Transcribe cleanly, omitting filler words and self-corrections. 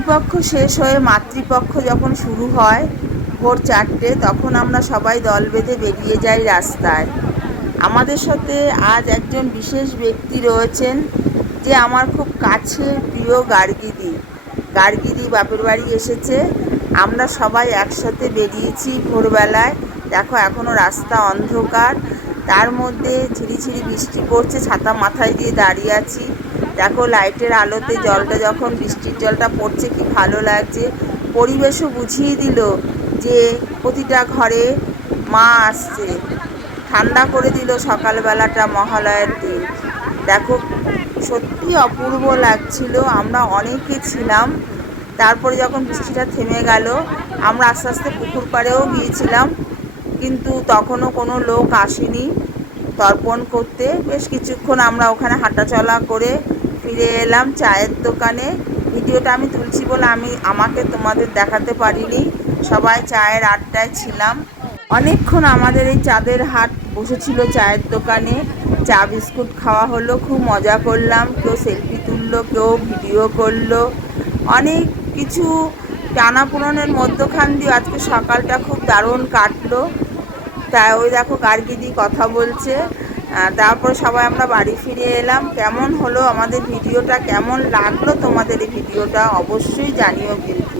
পিতৃপক্ষ শেষ হয়ে মাতৃপক্ষ যখন শুরু হয় ভোর 4টে, তখন আমরা সবাই দল বেঁধে বেরিয়ে যাই রাস্তায়। আমাদের সাথে আজ একজন বিশেষ ব্যক্তি রয়েছেন, যে আমার খুব কাছের প্রিয় গার্গিদি। গার্গিদি বাপের বাড়ি এসেছে। আমরা সবাই একসাথে বেরিয়েছি ভোরবেলায়। দেখো এখনও রাস্তা অন্ধকার, তার মধ্যে ঝিরিঝিরি বৃষ্টি পড়ছে, ছাতা মাথায় দিয়ে দাঁড়িয়ে আছি। দেখো লাইটের আলোতে জলটা, যখন বৃষ্টির জলটা পড়ছে, কি ভালো লাগছে। পরিবেশও বুঝিয়ে দিল যে প্রতিটা ঘরে মা আসছে। ঠান্ডা করে দিল সকালবেলাটা মহালয়ের দিন। দেখো সত্যি অপূর্ব লাগছিল। আমরা অনেকে ছিলাম। তারপরে যখন বৃষ্টিটা থেমে গেল, আমরা আস্তে আস্তে পুকুর পাড়েও গিয়েছিলাম, কিন্তু তখনও কোনো লোক আসেনি তর্পণ করতে। বেশ কিছুক্ষণ আমরা ওখানে হাঁটাচলা করে ফিরে এলাম চায়ের দোকানে। ভিডিওটা আমি তুলছি বলে আমাকে তোমাদের দেখাতে পারিনি। সবাই চায়ের আড্ডায় ছিলাম। অনেকক্ষণ আমাদের এই চাঁদের হাট বসেছিল চায়ের দোকানে। চা বিস্কুট খাওয়া হলো, খুব মজা করলাম। কেউ সেলফি তুললো, কেউ ভিডিও করলো। অনেক কিছু টানাপোড়েনের মধ্যখান দিয়ে আজকে সকালটা খুব দারুণ কাটলো। তাই ওই দেখো গার্গিদি কথা বলছে। তারপর সবাই আমরা বাড়ি ফিরে এলাম। কেমন হলো আমাদের ভিডিওটা, কেমন লাগলো তোমাদের এই ভিডিওটা, অবশ্যই জানিও কিন্তু।